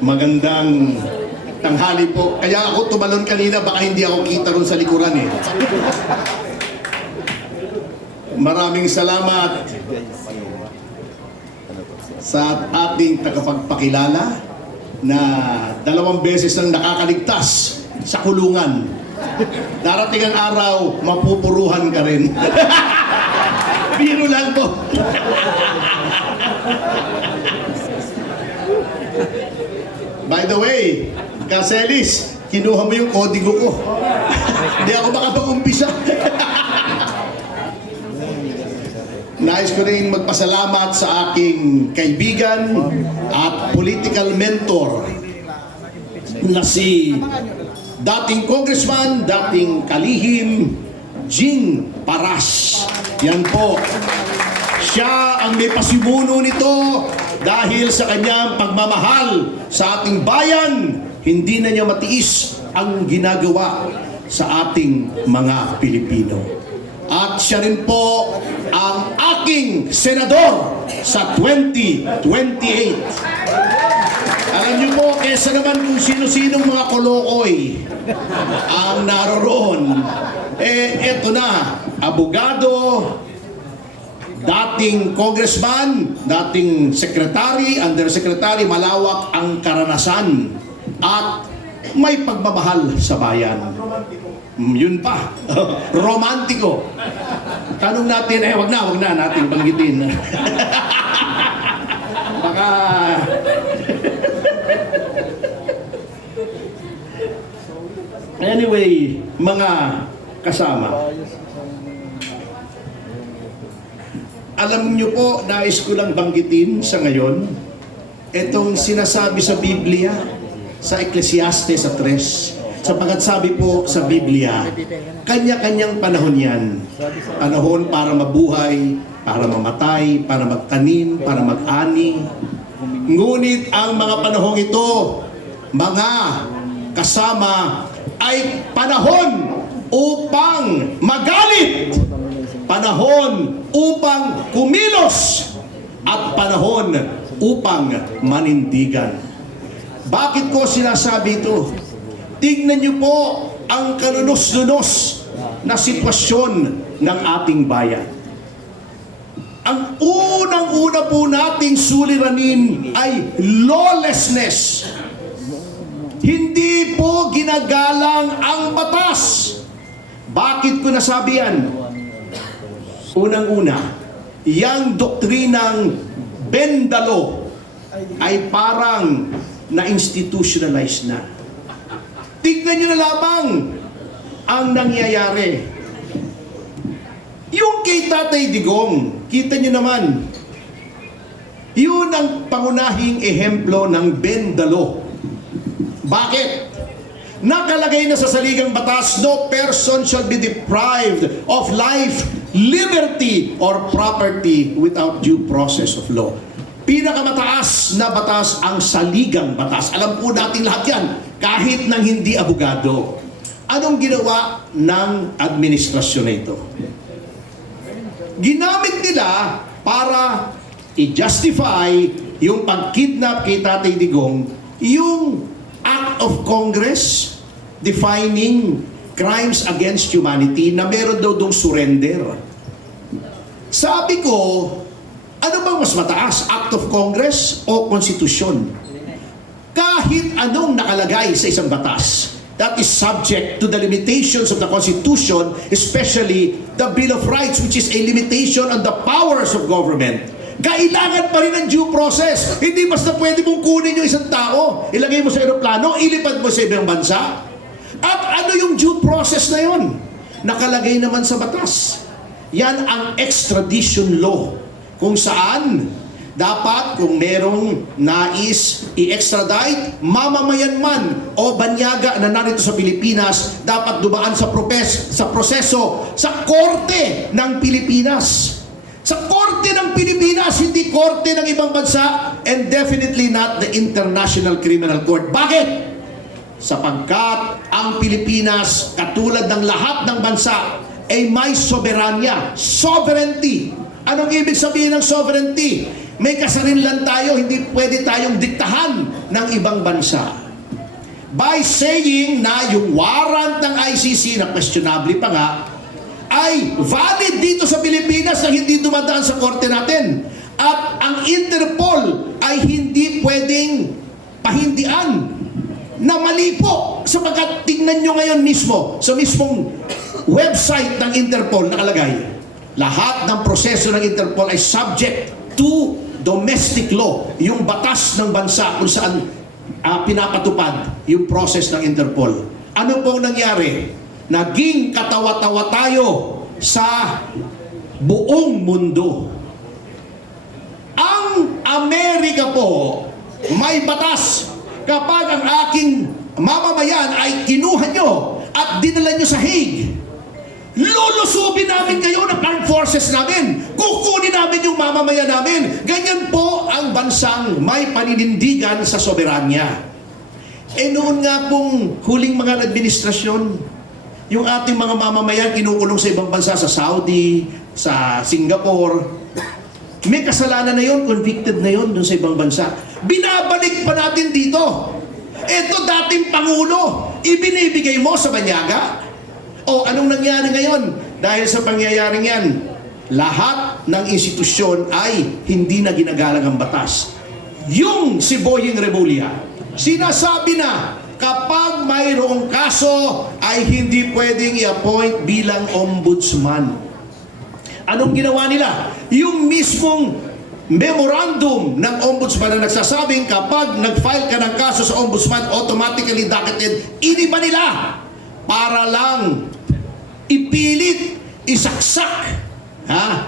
Magandang tanghali po. Kaya ako tumalon kanina, baka hindi ako kita ron sa likuran eh. Maraming salamat sa ating tagapagpakilala na 2 beses nang nakakaligtas sa kulungan. Darating ang araw, mapupuruhan ka rin. Biro lang po. By the way, Kaselis, kinuha mo yung kodigo ko. Hindi ako makapag-umpisa. Nais ko rin magpasalamat sa aking kaibigan at political mentor na si dating congressman, dating kalihim, Jing Paras. Yan po. Siya ang may pasimuno nito dahil sa kanyang pagmamahal sa ating bayan. Hindi na niya matiis ang ginagawa sa ating mga Pilipino. At siya rin po ang aking senador sa 2028. Alam niyo po, kesa naman kung sino-sinong mga kolokoy ang naroroon, eto na, abogado, dating congressman, dating secretary, undersecretary, malawak ang karanasan at may pagmamahal sa bayan. Yun pa, romantiko. Tanong natin, wag na natin banggitin. Baka anyway, mga kasama, alam niyo po, nais ko lang banggitin sa ngayon, itong sinasabi sa Biblia, sa Ecclesiastes sa 3, sapagkat sabi po sa Biblia, kanya-kanyang panahon yan. Panahon para mabuhay, para mamatay, para magtanim, para mag-ani. Ngunit ang mga panahong ito, mga kasama, ay panahon upang magalit, panahon upang kumilos, at panahon upang manindigan. Bakit ko sinasabi ito? Tignan niyo po ang kanunos-lunos na sitwasyon ng ating bayan. Ang unang-una po nating suliranin ay lawlessness. Hindi po ginagalang ang batas. Bakit ko nasabi yan? Unang-una, yang doktrinang Bendalo ay parang na-institutionalize na. Tignan nyo na lamang ang nangyayari. Yung kay Tatay Digong, kita nyo naman, yun ang pangunahing ehemplo ng Bendalo. Bakit? Nakalagay na sa saligang batas, no person shall be deprived of life, liberty, or property without due process of law. Pinakamataas na batas ang saligang batas. Alam po natin lahat yan, kahit nang hindi abogado. Anong ginawa ng administrasyon na ito? Ginamit nila para i-justify yung pag-kidnap kay Tatay Digong, yung Act of Congress defining crimes against humanity na meron daw dong surrender. Sabi ko, ano bang mas mataas? Act of Congress o Konstitusyon? Kahit anong nakalagay sa isang batas, that is subject to the limitations of the Constitution, especially the Bill of Rights, which is a limitation on the powers of government. Kailangan pa rin ng due process. Hindi basta pwede mong kunin yung isang tao, ilagay mo sa eroplano, ilipad mo sa ibang bansa. At ano yung due process na yon? Nakalagay naman sa batas. Yan ang extradition law, kung saan dapat kung merong nais i-extradite, mamamayan man o banyaga na narito sa Pilipinas, dapat dumaan sa proseso sa korte ng Pilipinas. Sa korte ng Pilipinas, hindi korte ng ibang bansa, and definitely not the International Criminal Court. Bakit? Sapagkat ang Pilipinas, katulad ng lahat ng bansa, ay may soberanya, sovereignty. Anong ibig sabihin ng sovereignty? May kasarinlan tayo, hindi pwede tayong diktahan ng ibang bansa. By saying na yung warrant ng ICC na questionable pa nga, ay valid dito sa Pilipinas na hindi dumadaan sa korte natin. At ang Interpol ay hindi pwedeng pahindian na mali po, sapagkat tingnan nyo ngayon mismo sa mismong website ng Interpol nakalagay, lahat ng proseso ng Interpol ay subject to domestic law, yung batas ng bansa kung saan pinapatupad yung process ng Interpol. Ano pong nangyari? Naging katawa-tawa tayo sa buong mundo. Ang Amerika po, may batas. Kapag ang aking mamamayan ay kinuha nyo at dinala nyo sa Hague, lulusubin namin kayo ng armed forces namin. Kukunin namin yung mamamayan namin. Ganyan po ang bansang may paninindigan sa soberanya. Noon nga pong huling mga administrasyon, yung ating mga mamamayan kinukulong sa ibang bansa, sa Saudi, sa Singapore. May kasalanan na yon, convicted na yon dun sa ibang bansa. Binabalik pa natin dito. Ito dating Pangulo, ibinibigay mo sa banyaga? O anong nangyari ngayon? Dahil sa pangyayaring yan, lahat ng institusyon ay hindi na ginagalang ang batas. Yung si Boying Remulla, sinasabi na kapag mayroong kaso ay hindi pwedeng i-appoint bilang ombudsman. Anong ginawa nila? Yung mismong memorandum ng ombudsman na nagsasabing kapag nag-file ka ng kaso sa ombudsman, automatically docketed, iniba nila para lang ipilit, isaksak,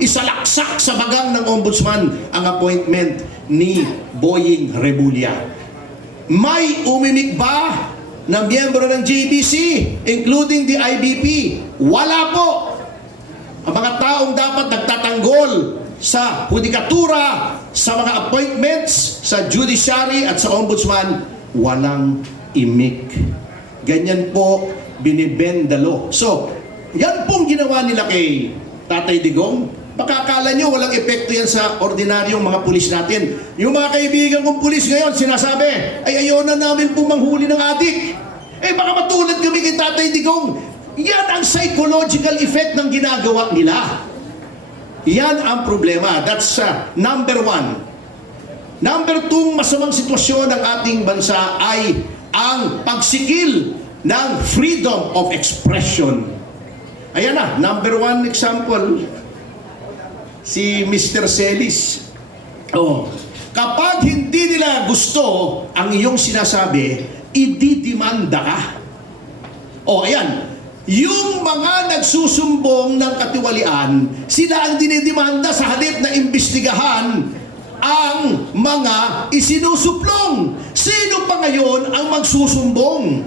isalaksak sa bagang ng ombudsman ang appointment ni Boying Remulla. May umimik ba na miyembro ng JBC, including the IBP? Wala po. Ang mga taong dapat nagtatanggol sa hudikatura, sa mga appointments, sa judiciary at sa ombudsman, walang imik. Ganyan po binibend the law. So, yan pong ginawa nila kay Tatay Digong. Makakala nyo walang epekto yan sa ordinaryong mga pulis natin. Yung mga kaibigan kong pulis ngayon, sinasabi, ay ayaw na namin pong manghuli ng adik. Baka matulad kami kay Tatay Digong. Yan ang psychological effect ng ginagawa nila. Yan ang problema. That's number one. Number two, masamang sitwasyon ng ating bansa ay ang pagsikil ng freedom of expression. Ayan na, number one example, si Mr. Celis. Kapag hindi nila gusto ang iyong sinasabi, ididimanda ka. Ayan. Yung mga nagsusumbong ng katiwalian, sila ang dinidemanda sa halip na imbestigahan ang mga isinusuplong. Sino pa ngayon ang magsusumbong?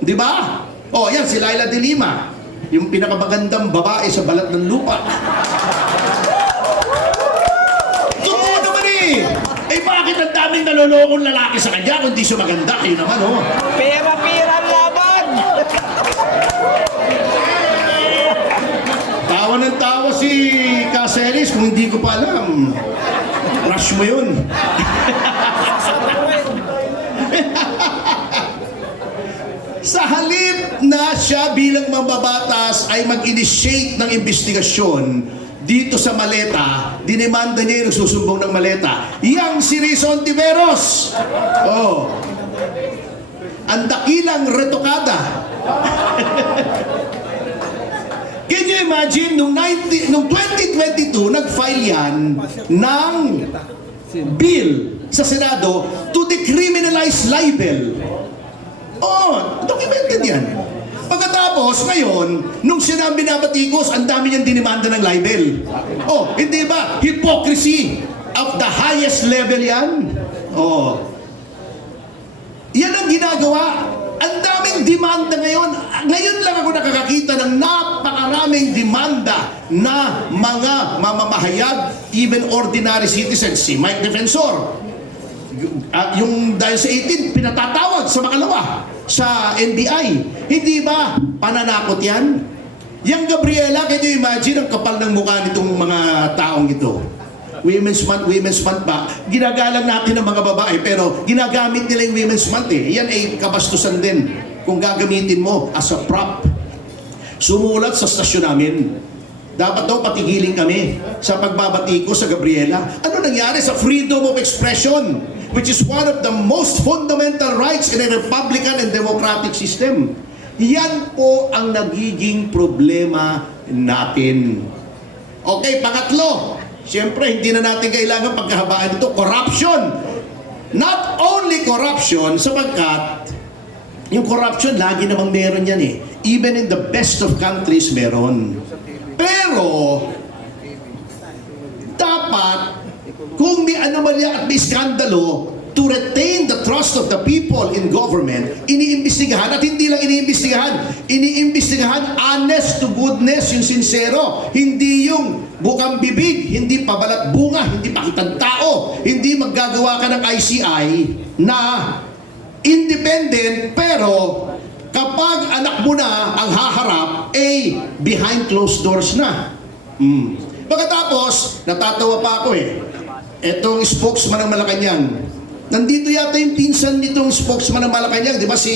Di ba? Yan, si Laila de Lima, yung pinakamagandang babae sa balat ng lupa. Totoo naman bakit ang daming nalolokong lalaki sa kanya kung di siya maganda? Kayo naman, Pera-pera ang laban! Tawa ng tawa si Caceres kung hindi ko pa alam. Rush mo yun. Sa halip na siya bilang mambabatas ay mag-initiate ng investigasyon dito sa Maleta, dinemanda niya yung nagsusumbong ng Maleta. Yang si Rizon Tiveros. Ang dakilang retokada. Can you imagine, nung 2022, nag-file yan ng bill sa Senado to decriminalize libel. Documented yan. Pagkatapos, ngayon, nung sinabi na Batikos, ang dami niyang dinimanda ng libel. Hindi ba? Hypocrisy of the highest level yan. Yan ang ginagawa. Ang daming demanda ngayon. Ngayon lang ako nakakakita ng napakaraming demanda na mga mamamahayag, even ordinary citizens. Si Mike Defensor, yung dahil sa 18, pinatatawag sa makalawa sa NBI. Hindi ba pananakot yan? Yang Gabriela, can you imagine ang kapal ng mukha nitong mga taong ito? Women's Month ba? Ginagalang natin ang mga babae, pero ginagamit nila yung Women's Month eh. Yan ay kabastusan din kung gagamitin mo as a prop. Sumulat sa stasyon namin. Dapat daw patigilin kami sa pagbabati ko sa Gabriela. Ano nangyari sa freedom of expression, which is one of the most fundamental rights in a republican and democratic system? Yan po ang nagiging problema natin. Okay, pangatlo. Siyempre, hindi na natin kailangan pagkahabaan ito. Corruption. Not only corruption, sapagkat yung corruption, lagi namang meron yan eh. Even in the best of countries, meron. Pero, dapat, kung may anomalya at may skandalo, to retain the trust of the people in government, iniimbestigahan, at hindi lang iniimbestigahan honest to goodness, yung sincero, hindi yung bukang bibig, hindi pabalat bunga, hindi pakitang tao, hindi maggagawa ka ng ICI na independent, pero kapag anak mo na ang haharap, behind closed doors na. Pagkatapos, natatawa pa ako eh. Etong spokesman ng Malacanang, nandito yata yung pinsan nitong spokesman ng Malacanang, di ba si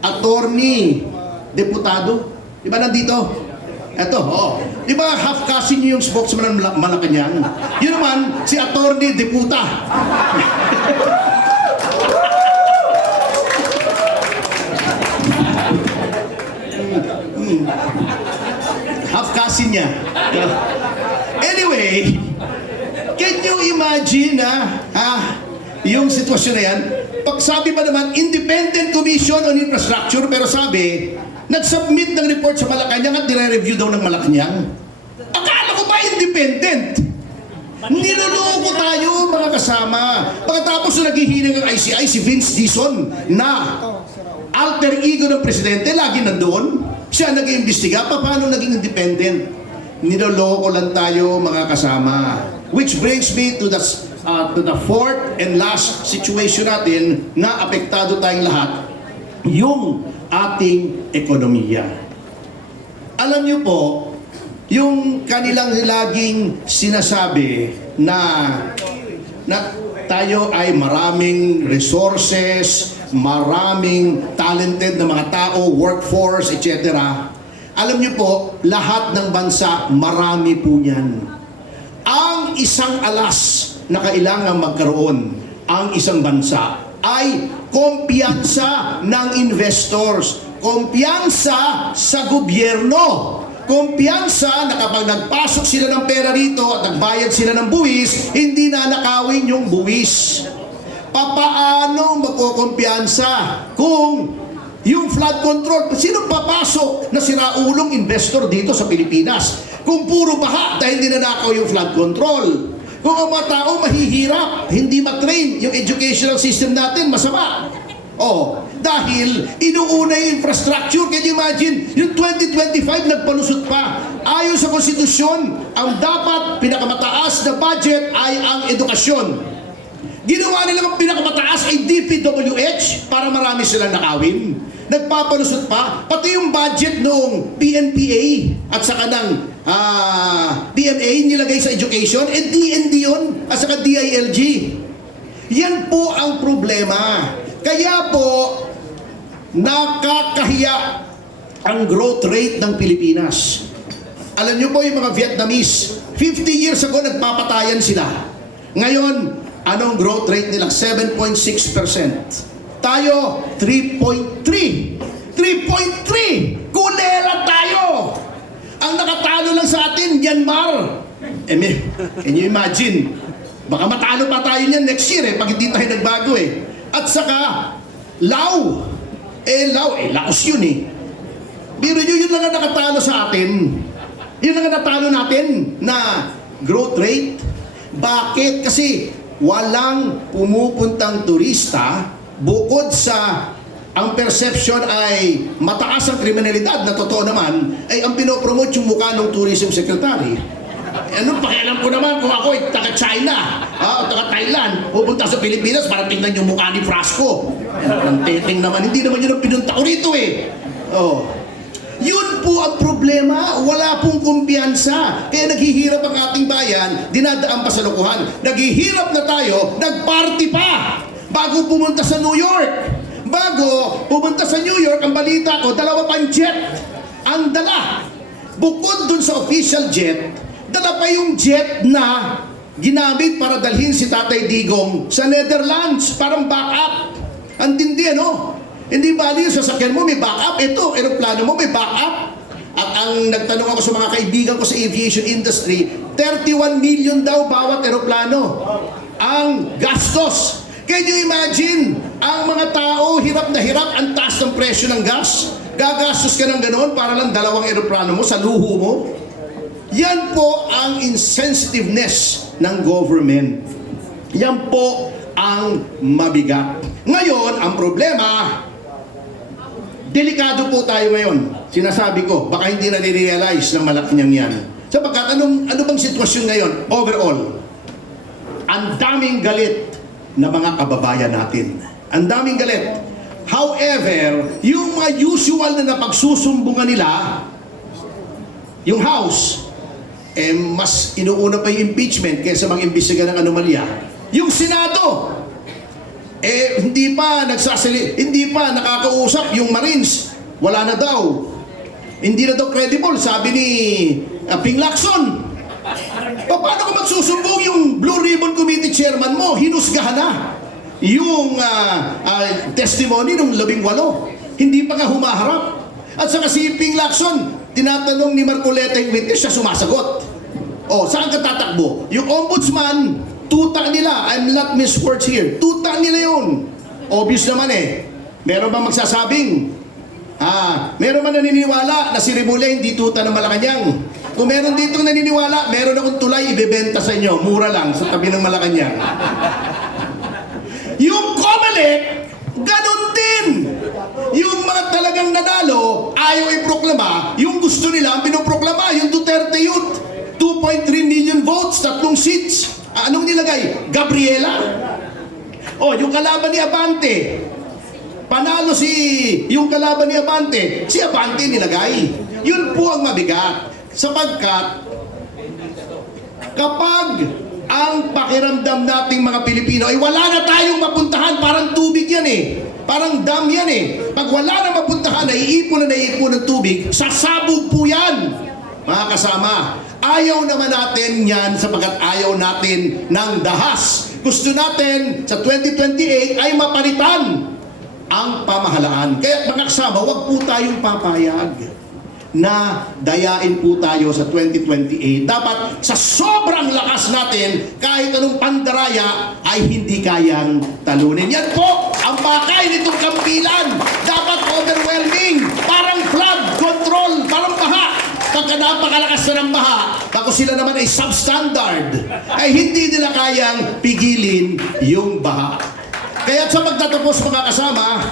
attorney, deputado? Di ba nandito? Eto, di ba half cousin niyo yung spokesman ng Malacanang? Yun naman, si attorney, deputa. Half cousin niya. Anyway, can you imagine yung sitwasyon na yan? Pag sabi pa naman, Independent Commission on Infrastructure, pero sabi, nag-submit ng report sa Malacanang at nire-review daw ng Malacanang. Akala ko ba independent? Niloloko tayo, mga kasama. Pagkatapos na naghihiling ng ICI, si Vince Dizon na alter ego ng presidente, lagi nandoon. Siya nag-iimbestiga. Paano naging independent? Niloloko lang tayo, mga kasama. Which brings me to the fourth and last situation natin na apektado tayong lahat, yung ating ekonomiya. Alam niyo po, yung kanilang laging sinasabi na tayo ay maraming resources, maraming talented na mga tao, workforce, etc. Alam niyo po, lahat ng bansa, marami po niyan. Ang isang alas na kailangan magkaroon ang isang bansa ay kumpiyansa ng investors, kumpiyansa sa gobyerno, kumpiyansa na kapag nagpasok sila ng pera rito at nagbayad sila ng buwis, hindi nanakawin yung buwis. Papaano magkukumpiyansa kung yung flood control, sinong papasok na siraulong investor dito sa Pilipinas? Kung puro baha dahil ninanakaw yung flood control. Kung ang mga tao mahihirap, hindi matrain, yung educational system natin masama. Dahil inuuna yung infrastructure. Can you imagine? Yung 2025 nagpalusot pa. Ayon sa konstitusyon, ang dapat pinakamataas na budget ay ang edukasyon. Ginawa nilang ang pinakamataas ay DPWH para marami silang nakawin. Nagpapalusot pa, pati yung budget noong PNPA at saka ng PMA nilagay sa education, DND yun, at saka DILG. Yan po ang problema. Kaya po, nakakahiya ang growth rate ng Pilipinas. Alam niyo po yung mga Vietnamese, 50 years ago nagpapatayan sila. Ngayon, anong growth rate nila? 7.6%. Tayo, 3.3. 3.3! Kulela tayo! Ang nakatalo lang sa atin, Myanmar. Can you imagine? Baka matalo pa tayo niyan next year pag hindi tayo nagbago At saka, Laos. Laos yun Pero yun lang ang nakatalo sa atin. Yun lang ang natalo natin na growth rate. Bakit? Kasi walang pumupuntang turista bukod sa ang perception ay mataas ang kriminalidad na totoo naman, ay ang pinopromote yung mukha ng tourism secretary. Ano, pakialam ko naman kung ako ay taga-China o taga-Thailand, pupunta sa Pilipinas para tingnan yung mukha ni Frasco. Ang teteng naman, hindi naman yun ang pinunta ko rito Yun Yun po ang problema. Wala pong kumpiyansa. Kaya naghihirap ang ating bayan, dinadaan pa sa lokohan. Naghihirap na tayo, nagparty pa bago pumunta sa New York. Bago pumunta sa New York, ang balita ko, 2 pang jet ang dala. Bukod dun sa official jet, dala pa yung jet na ginamit para dalhin si Tatay Digong sa Netherlands, parang backup. Ang tindi, ano? Hindi ba yung sasakyan mo may backup? Ito, aeroplano mo may backup. At ang nagtanong ako sa mga kaibigan ko sa aviation industry, 31 million daw bawat aeroplano ang gastos. Can you imagine? Ang mga tao, hirap na hirap, ang taas ng presyo ng gas. Gagastos ka ng ganoon para lang 2 aeroplano mo sa luho mo. Yan po ang insensitiveness ng government. Yan po ang mabigat. Ngayon, ang problema, delikado po tayo ngayon. Sinasabi ko, baka hindi na nire-realize ng Malacanang yan. Sapagkat ano bang sitwasyon ngayon? Overall, ang daming galit na mga kababayan natin. Ang daming galit. However, yung mga usual na napagsusumbungan nila, yung House, mas inuuna pa yung impeachment kaysa mag-imbestiga ng anomalya. Yung Senado, hindi pa nakakausap yung Marines. Wala na daw. Hindi na daw credible, sabi ni Ping Lacson. Paano kung magsusumbong yung Blue Ribbon Committee chairman mo? Hinusgahan na yung testimony ng 18. Hindi pa nga humaharap. At saka si Ping Lacson, tinatanong ni Marcoleta yung witness, siya sumasagot. O, saan ka tatakbo? Yung ombudsman, tuta nila. I'm not miss words here. Tuta nila yun. Obvious naman eh. Meron bang magsasabing, meron man naniniwala na si Rimulya hindi tuta ng Malacanang? Kung meron dito naniniwala, meron akong tulay ibebenta sa inyo. Mura lang sa tabi ng Malacanang. Yung COMELEC, ganun din. Yung mga talagang nanalo, ayaw iproklama. Yung gusto nila, ang pinoproklama, yung Duterte Youth. 2.3 million votes, 3 seats. Anong nilagay? Gabriela? Yung kalaban ni Abante. Panalo yung kalaban ni Abante. Si Abante nilagay. Yun po ang mabigat. Sapagkat kapag ang pakiramdam nating mga Pilipino ay wala na tayong mapuntahan, parang tubig yan eh. Parang dam yan eh. Pag wala na mapuntahan, naiipon ng tubig, sasabog po yan. Mga kasama, ayaw naman natin yan sapagkat ayaw natin ng dahas. Gusto natin sa 2028 ay mapalitan ang pamahalaan. Kaya mga kasama, wag po tayong papayag na dayain po tayo sa 2028. Dapat sa sobrang lakas natin, kahit anong pandaraya ay hindi kayang talunin. Yan po ang pakay nitong kampilan. Dapat overwhelming, parang flood control, parang baha. Pagka napakalakas na ng baha, ako sila naman ay substandard, ay hindi nila kayang pigilin yung baha. Kaya sa magtatapos mga kasama,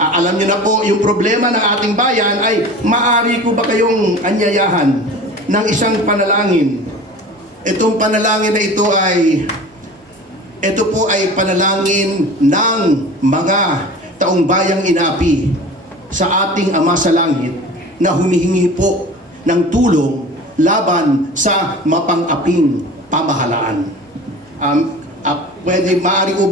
alam niyo na po, yung problema ng ating bayan ay maari ko ba kayong anyayahan ng isang panalangin? Itong panalangin na ito po ay panalangin ng mga taong bayang inapi sa ating Ama sa Langit na humihingi po ng tulong laban sa mapang-aping pamahalaan. Maaari ko